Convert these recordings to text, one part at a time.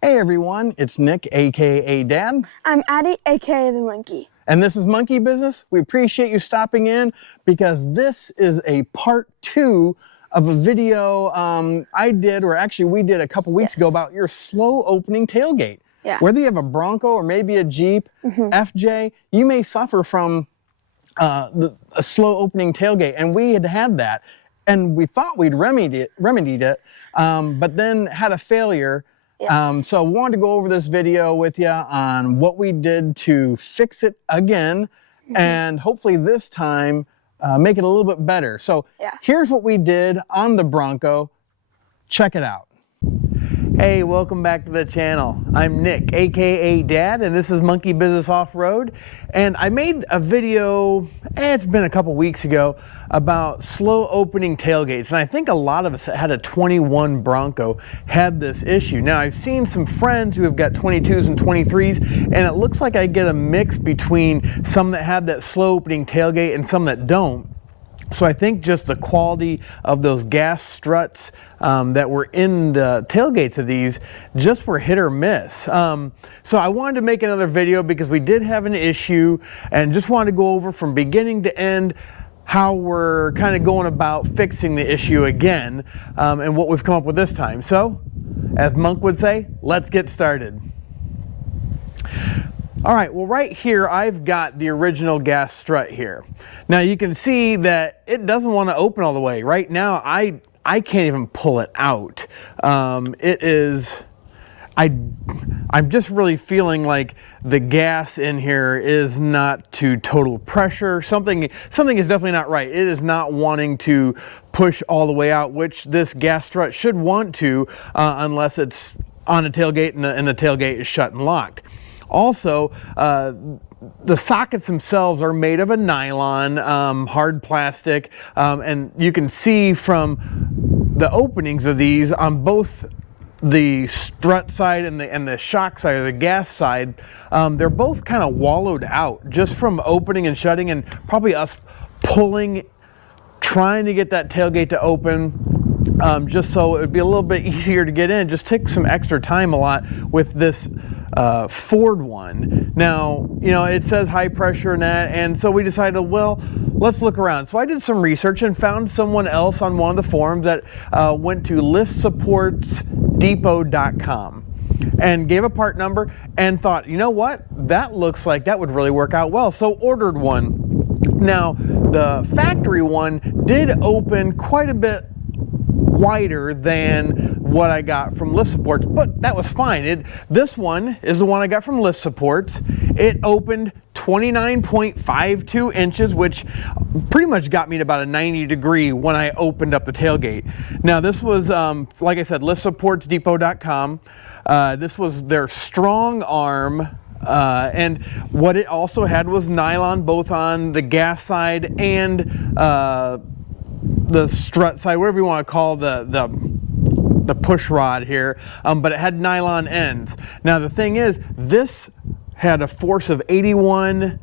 Hey everyone, it's Nick, aka Dad. I'm Addie, aka the Monkey. And this is Monkey Business. We appreciate you stopping in because this is a part 2 of a video I did, or actually we did a couple weeks ago, about your slow opening tailgate. Yeah. Whether you have a Bronco or maybe a Jeep, FJ, you may suffer from a slow opening tailgate, and we had that. And we thought we'd remedied it, but then had a failure. Yes. So I wanted to go over this video with you on what we did to fix it again, and hopefully this time make it a little bit better. So here's what we did on the Bronco. Check it out. Hey, welcome back to the channel. I'm Nick, aka Dad, and this is Monkey Business Off-Road. And I made a video, it's been a couple weeks ago, about slow opening tailgates. And I think a lot of us that had a 21 Bronco had this issue. Now, I've seen some friends who have got 22s and 23s, and it looks like I get a mix between some that have that slow opening tailgate and some that don't. So I think just the quality of those gas struts that were in the tailgates of these just were hit or miss. So I wanted to make another video because we did have an issue, and just wanted to go over from beginning to end how we're kind of going about fixing the issue again, and what we've come up with this time. So, as Monk would say, let's get started. All right, well right here I've got the original gas strut here. Now you can see that it doesn't want to open all the way. Right now I can't even pull it out. I'm just really feeling like the gas in here is not to total pressure. Something is definitely not right. It is not wanting to push all the way out, which this gas strut should want to, unless it's on a tailgate and the tailgate is shut and locked. Also, the sockets themselves are made of a nylon, hard plastic, and you can see from the openings of these on both the strut side and the shock side, or the gas side, they're both kind of wallowed out just from opening and shutting, and probably us pulling, trying to get that tailgate to open, just so it would be a little bit easier to get in. It just takes some extra time a lot with this Ford one. Now, you know, it says high pressure and that, and so we decided, well, let's look around. So I did some research and found someone else on one of the forums that went to liftsupportsdepot.com and gave a part number and thought, you know what, that looks like that would really work out well. So ordered one. Now, the factory one did open quite a bit wider than what I got from Lift Supports, but that was fine. This one is the one I got from Lift Supports. It opened 29.52 inches, which pretty much got me to about a 90 degree when I opened up the tailgate. Now this was, like I said, liftsupportsdepot.com. This was their strong arm, and what it also had was nylon, both on the gas side and the strut side, whatever you want to call the push rod here, but it had nylon ends. Now the thing is, this had a force of 81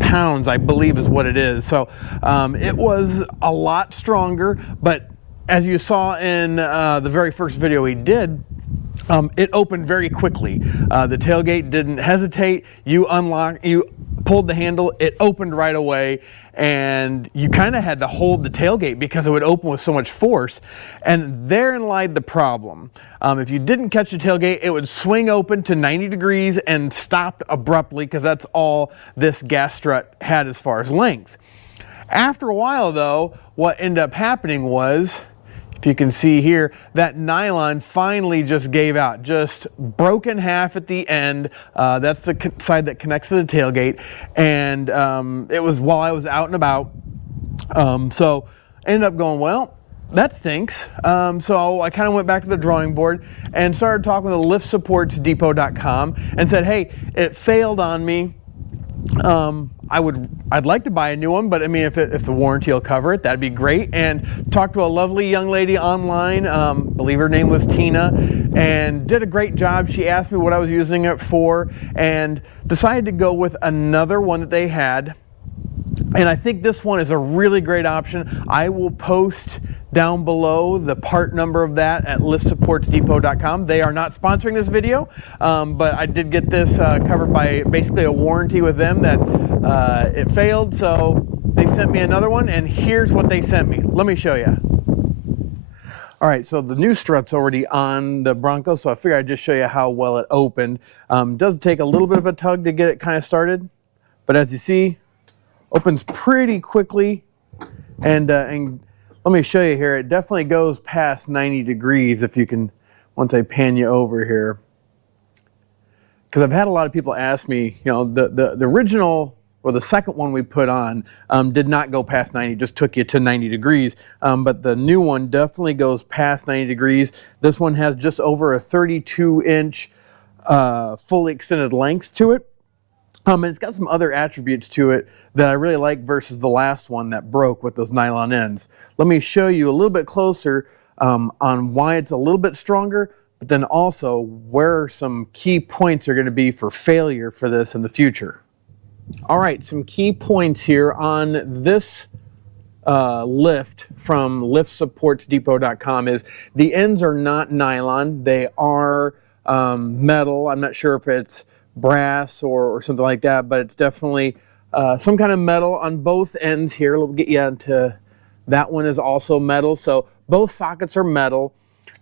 pounds, I believe is what it is. So it was a lot stronger, but as you saw in the very first video we did, it opened very quickly. The tailgate didn't hesitate. You pulled the handle, it opened right away, and you kind of had to hold the tailgate because it would open with so much force. And therein lied the problem. If you didn't catch the tailgate, it would swing open to 90 degrees and stop abruptly, because that's all this gas strut had as far as length. After a while though, what ended up happening was, if you can see here, that nylon finally just gave out, just broke in half at the end. That's the side that connects to the tailgate, and it was while I was out and about. So I ended up going, well, that stinks. So I kind of went back to the drawing board and started talking with liftsupportsdepot.com and said, hey, it failed on me. I'd like to buy a new one, but I mean, if the warranty will cover it, that'd be great. And talked to a lovely young lady online, believe her name was Tina, and did a great job. She asked me what I was using it for, and decided to go with another one that they had. And I think this one is a really great option. I will post down below the part number of that at liftsupportsdepot.com. They are not sponsoring this video, but I did get this covered by basically a warranty with them that it failed, so they sent me another one, and here's what they sent me. Let me show you. All right, so the new strut's already on the Bronco, so I figured I'd just show you how well it opened. Does take a little bit of a tug to get it kind of started, but as you see, opens pretty quickly, and let me show you here. It definitely goes past 90 degrees if you can, once I pan you over here. Because I've had a lot of people ask me, you know, the original, or the second one we put on did not go past 90, just took you to 90 degrees. But the new one definitely goes past 90 degrees. This one has just over a 32-inch fully extended length to it. And it's got some other attributes to it that I really like versus the last one that broke with those nylon ends. Let me show you a little bit closer on why it's a little bit stronger, but then also where some key points are going to be for failure for this in the future. All right, some key points here on this lift from liftsupportsdepot.com is the ends are not nylon. They are metal. I'm not sure if it's brass or something like that, but it's definitely some kind of metal on both ends here. We'll get you into that one is also metal. So both sockets are metal.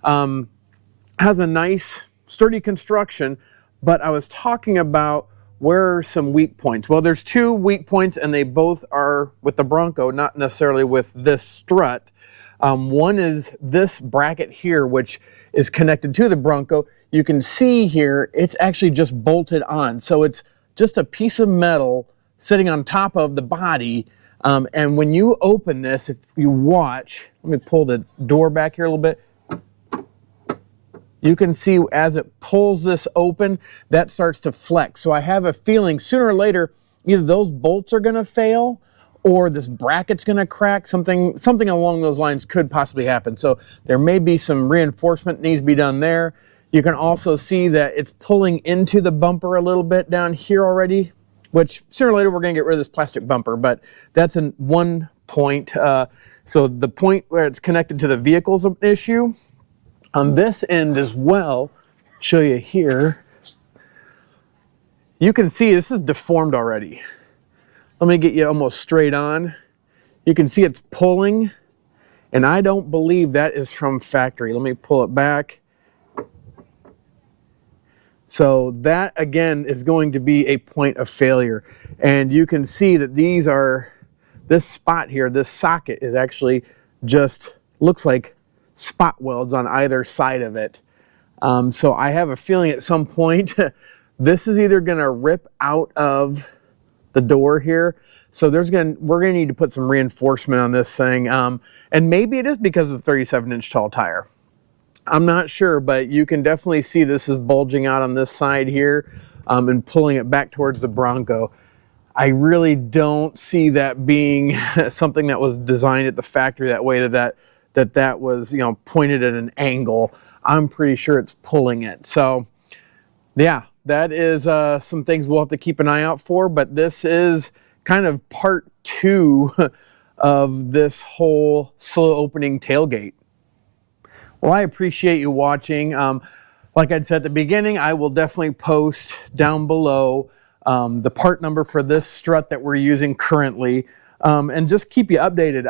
Has a nice sturdy construction, but I was talking about where are some weak points. Well, there's two weak points, and they both are with the Bronco, not necessarily with this strut. One is this bracket here, which is connected to the Bronco. You can see here, it's actually just bolted on. So it's just a piece of metal sitting on top of the body. And when you open this, if you watch, let me pull the door back here a little bit. You can see as it pulls this open, that starts to flex. So I have a feeling sooner or later, either those bolts are gonna fail or this bracket's gonna crack. Something along those lines could possibly happen. So there may be some reinforcement needs to be done there. You can also see that it's pulling into the bumper a little bit down here already, which sooner or later we're gonna get rid of this plastic bumper, but that's one point. So the point where it's connected to the vehicle's an issue. On this end as well, show you here, you can see this is deformed already. Let me get you almost straight on. You can see it's pulling, and I don't believe that is from factory. Let me pull it back. So that again is going to be a point of failure. And you can see that these are, this spot here, this socket is actually just, looks like spot welds on either side of it. So I have a feeling at some point this is either going to rip out of the door here. So we're going to need to put some reinforcement on this thing. And maybe it is because of the 37-inch tall tire. I'm not sure, but you can definitely see this is bulging out on this side here and pulling it back towards the Bronco. I really don't see that being something that was designed at the factory that way, that was, you know, pointed at an angle. I'm pretty sure it's pulling it. So yeah, that is some things we'll have to keep an eye out for, but this is kind of part 2 of this whole slow opening tailgate. Well, I appreciate you watching. Like I said at the beginning, I will definitely post down below the part number for this strut that we're using currently, and just keep you updated.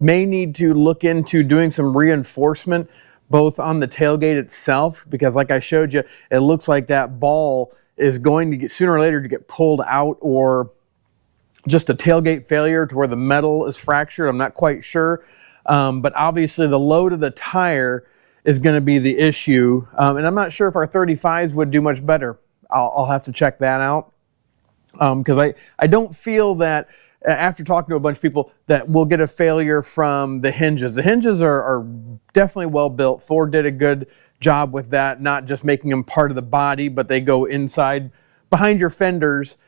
May need to look into doing some reinforcement both on the tailgate itself, because like I showed you, it looks like that ball is going to get sooner or later to get pulled out, or just a tailgate failure to where the metal is fractured. I'm not quite sure. But obviously the load of the tire is going to be the issue. And I'm not sure if our 35s would do much better. I'll have to check that out. Because I don't feel that, after talking to a bunch of people, that we'll get a failure from the hinges. The hinges are definitely well built. Ford did a good job with that, not just making them part of the body, but they go inside behind your fenders.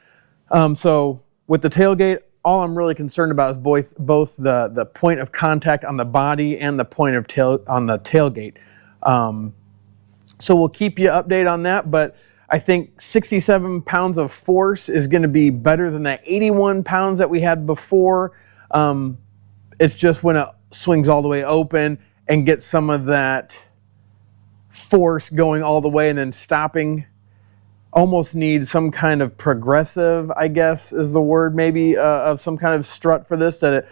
So with the tailgate, all I'm really concerned about is both the point of contact on the body and the point of on the tailgate. So we'll keep you updated on that, but I think 67 pounds of force is going to be better than that 81 pounds that we had before. It's just when it swings all the way open and gets some of that force going all the way and then stopping. Almost need some kind of progressive, I guess is the word, maybe, of some kind of strut for this, that it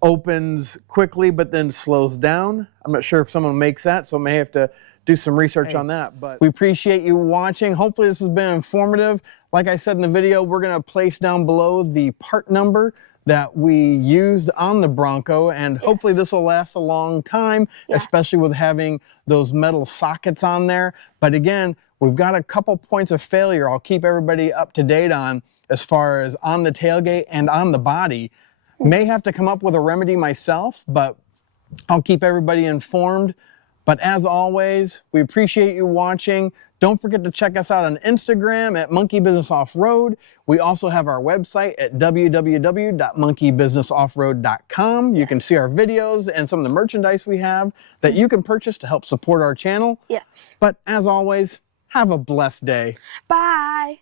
opens quickly but then slows down. I'm not sure if someone makes that, so I may have to do some research on that. But we appreciate you watching. Hopefully this has been informative. Like I said in the video, we're going to place down below the part number that we used on the Bronco, and hopefully this will last a long time, especially with having those metal sockets on there. But again, we've got a couple points of failure I'll keep everybody up to date on as far as on the tailgate and on the body. May have to come up with a remedy myself, but I'll keep everybody informed. But as always, we appreciate you watching. Don't forget to check us out on Instagram at Monkey Business Off-Road. We also have our website at www.monkeybusinessoffroad.com. You can see our videos and some of the merchandise we have that you can purchase to help support our channel. Yes. But as always, have a blessed day. Bye.